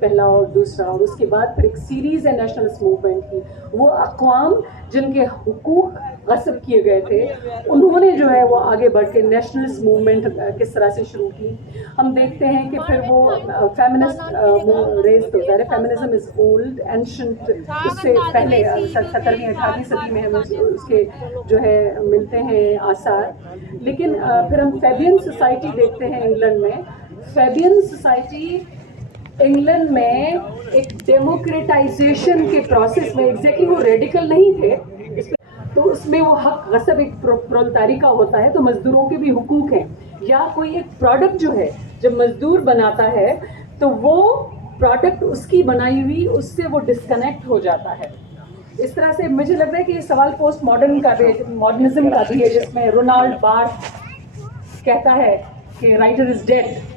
پہلا اور دوسرا، اور اس کے بعد پھر ایک سیریز ہے نیشنلسٹ موومنٹ کی. وہ اقوام جن کے حقوق غصب کیے گئے تھے انہوں نے جو ہے وہ آگے بڑھ کے نیشنلسٹ موومنٹ کس طرح سے شروع کی. ہم دیکھتے ہیں کہ پھر وہ فیمنسٹ ریز تو ظاہر فیمنزم از اولڈ اینشنٹ، اس سے پہلے 17ویں 18ویں صدی میں ہمیں اس کے جو ہے ملتے ہیں آثار. لیکن پھر ہم فیبین سوسائٹی دیکھتے ہیں انگلینڈ میں. فیبین سوسائٹی انگلینڈ میں ایک ڈیموکریٹائزیشن کے پروسیس میں ایگزیکٹلی وہ ریڈیکل نہیں تھے تو اس میں وہ حق غصب ایک پرولتاری کا ہوتا ہے تو مزدوروں کے بھی حقوق ہیں. یا کوئی ایک پروڈکٹ جو ہے جب مزدور بناتا ہے تو وہ پروڈکٹ اس کی بنائی ہوئی اس سے وہ ڈسکنیکٹ ہو جاتا ہے. اس طرح سے مجھے لگتا ہے کہ یہ سوال پوسٹ ماڈرنزم کا بھی ہے جس میں رونالڈ بارتھ کہتا ہے کہ رائٹر از ڈیڈ،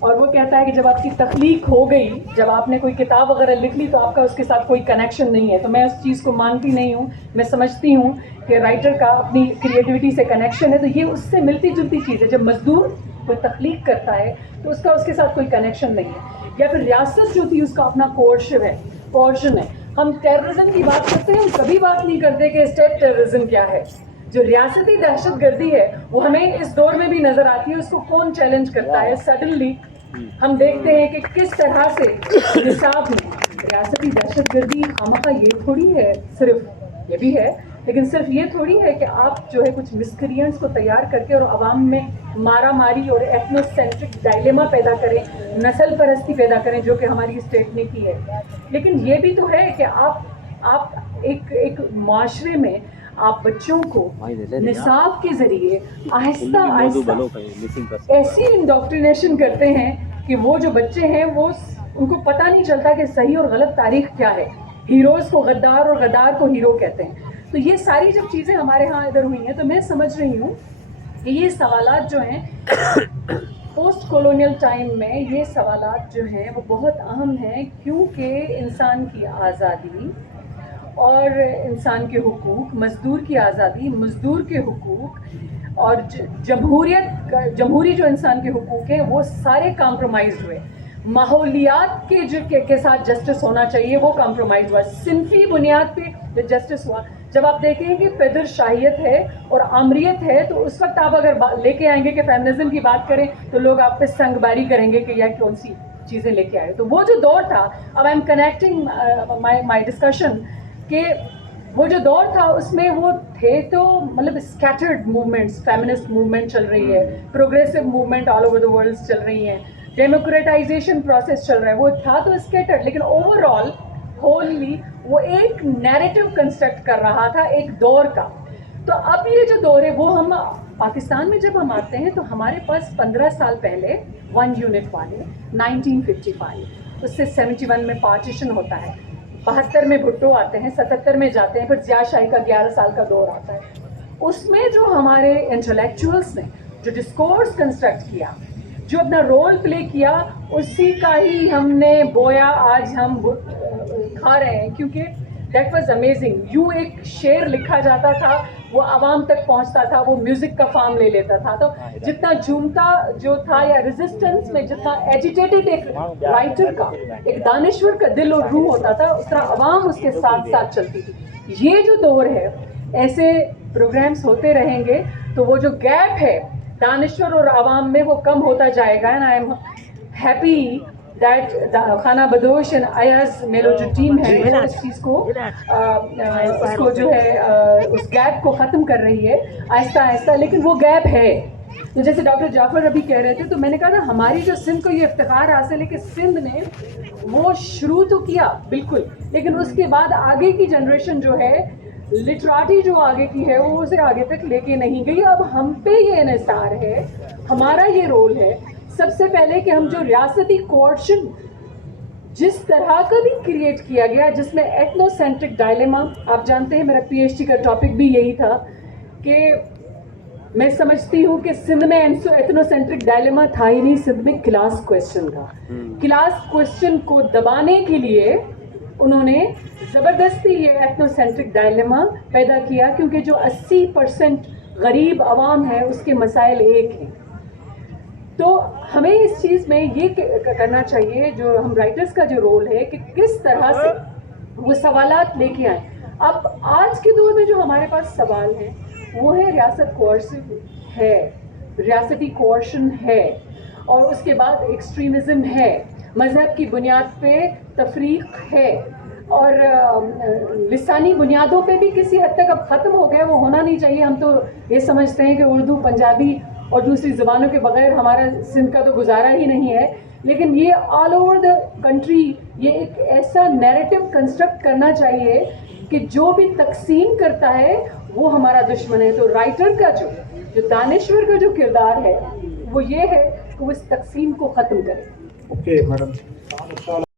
اور وہ کہتا ہے کہ جب آپ کی تخلیق ہو گئی، جب آپ نے کوئی کتاب وغیرہ لکھ لی تو آپ کا اس کے ساتھ کوئی کنیکشن نہیں ہے. تو میں اس چیز کو مانتی نہیں ہوں. میں سمجھتی ہوں کہ رائٹر کا اپنی کریٹیوٹی سے کنیکشن ہے، تو یہ اس سے ملتی جلتی چیز ہے. جب مزدور کوئی تخلیق کرتا ہے تو اس کا اس کے ساتھ کوئی کنیکشن نہیں ہے. یا پھر ریاست جو تھی اس کا اپنا کوارشن ہے. ہم ٹیررزم کی بات کرتے ہیں، ہم کبھی بات نہیں کرتے کہ اسٹیٹ ٹیررزم کیا ہے. جو ریاستی دہشت گردی ہے وہ ہمیں اس دور میں بھی نظر آتی ہے. اس کو کون چیلنج کرتا ہے؟ سڈنلی ہم دیکھتے ہیں کہ کس طرح سے نصاب میں ریاستی دہشت گردی خامخواہ یہ تھوڑی ہے، صرف یہ بھی ہے لیکن صرف یہ تھوڑی ہے کہ آپ جو ہے کچھ مسکرینٹس کو تیار کر کے اور عوام میں مارا ماری اور ایتھنو سینٹرک ڈائلیما پیدا کریں، نسل پرستی پیدا کریں جو کہ ہماری اسٹیٹ نے کی ہے. لیکن یہ بھی تو ہے کہ آپ ایک معاشرے میں آپ بچوں کو نصاب کے ذریعے آہستہ آہستہ ایسی انڈوکٹرینیشن کرتے ہیں کہ وہ جو بچے ہیں وہ ان کو پتہ نہیں چلتا کہ صحیح اور غلط تاریخ کیا ہے. ہیروز کو غدار اور غدار کو ہیرو کہتے ہیں. تو یہ ساری جب چیزیں ہمارے ہاں ادھر ہوئی ہیں تو میں سمجھ رہی ہوں کہ یہ سوالات جو ہیں پوسٹ کولونیل ٹائم میں یہ سوالات جو ہیں وہ بہت اہم ہیں، کیونکہ انسان کی آزادی اور انسان کے حقوق، مزدور کی آزادی، مزدور کے حقوق اور جمہوری جو انسان کے حقوق ہیں وہ سارے کمپرومائز ہوئے. ماحولیات کے ساتھ جسٹس ہونا چاہیے وہ کمپرومائز ہوا. صنفی بنیاد پہ جسٹس ہوا. جب آپ دیکھیں کہ پیدر شاہیت ہے اور آمریت ہے تو اس وقت آپ اگر لے کے آئیں گے کہ فیمنزم کی بات کریں تو لوگ آپ پہ سنگ باری کریں گے کہ یہ کون سی چیزیں لے کے آئے. تو وہ جو دور تھا، اب I am connecting my discussion, کہ وہ جو دور تھا اس میں وہ تھے تو مطلب اسکیٹرڈ موومنٹس، فیمنسٹ موومنٹ چل رہی ہے، progressive movement all over the world چل رہی ہیں، ڈیموکریٹائزیشن پروسیس چل رہا ہے. وہ تھا تو اسکیٹرڈ لیکن اوور آل ہوللی وہ ایک نیریٹو کنسٹرکٹ کر رہا تھا ایک دور کا. تو اب یہ جو دور ہے وہ ہم پاکستان میں جب ہم آتے ہیں تو ہمارے پاس 15 سال پہلے 1 یونٹ والے 1955، اس سے 71 میں پارٹیشن ہوتا ہے، 72 میں بھٹو آتے ہیں، 77 میں جاتے ہیں، پھر ضیاء شاہی کا 11 سال کا دور آتا ہے. اس میں جو ہمارے انٹلیکچوئلس نے جو ڈسکورس کنسٹرکٹ کیا، جو اپنا رول پلے کیا، اسی کا ہی ہم نے بویا آج ہم کھا رہے ہیں. کیونکہ دیٹ واز امیزنگ. یوں ایک شعر لکھا جاتا تھا، وہ عوام تک پہنچتا تھا، وہ میوزک کا فارم لے لیتا تھا. تو جتنا جھومتا جو تھا یا ریزسٹنس میں جتنا ایجیٹیٹڈ ایک رائٹر کا، ایک دانشور کا دل اور روح ہوتا تھا، اس طرح عوام اس کے ساتھ ساتھ چلتی تھی. یہ جو دور ہے ایسے پروگرامز ہوتے رہیں گے تو وہ جو گیپ ہے دانشور اور عوام میں وہ کم ہوتا جائے گا. And I am happy that خانہ بدوش اینڈ ایاز میرو جو ٹیم ہے وہ اس چیز کو اس کو جو ہے اس گیپ کو ختم کر رہی ہے آہستہ آہستہ. لیکن وہ گیپ ہے. تو جیسے ڈاکٹر جعفر ابھی کہہ رہے تھے تو میں نے کہا نا ہماری جو سندھ کو یہ افتخار حاصل ہے کہ سندھ نے وہ شروع تو کیا بالکل، لیکن اس کے بعد آگے کی جنریشن جو ہے لٹراٹی جو آگے کی ہے وہ اسے آگے تک لے کے نہیں گئی. اب ہم پہ یہ انحصار ہے، ہمارا یہ رول ہے سب سے پہلے کہ ہم جو ریاستی کوارشن جس طرح کا بھی کریٹ کیا گیا، جس میں ایتھنو سینٹرک ڈائلیما، آپ جانتے ہیں میرا پی ایچ ڈی کا ٹاپک بھی یہی تھا کہ میں سمجھتی ہوں کہ سندھ میں ایتھنو سینٹرک ڈائلیما تھا ہی نہیں، سندھ میں کلاس کویسچن تھا. کلاس کویسچن کو دبانے کے لیے انہوں نے زبردستی یہ ایتھنو سینٹرک ڈائلیما پیدا کیا، کیونکہ جو 80% غریب عوام ہے اس کے مسائل ایک ہیں. تو ہمیں اس چیز میں یہ کرنا چاہیے، جو ہم رائٹرز کا جو رول ہے کہ کس طرح سے وہ سوالات لے کے آئیں. اب آج کے دور میں جو ہمارے پاس سوال ہیں وہ ہے ریاست کوارسو ہے، ریاستی کوارشن ہے، اور اس کے بعد ایکسٹریمزم ہے، مذہب کی بنیاد پہ تفریق ہے، اور لسانی بنیادوں پہ بھی کسی حد تک اب ختم ہو گیا، وہ ہونا نہیں چاہیے. ہم تو یہ سمجھتے ہیں کہ اردو، پنجابی اور دوسری زبانوں کے بغیر ہمارا سندھ کا تو گزارا ہی نہیں ہے، لیکن یہ آل اوور دا کنٹری یہ ایک ایسا نیریٹو کنسٹرکٹ کرنا چاہیے کہ جو بھی تقسیم کرتا ہے وہ ہمارا دشمن ہے. تو رائٹر کا جو دانشور کا جو کردار ہے وہ یہ ہے کہ وہ اس تقسیم کو ختم کرے. Okay madam.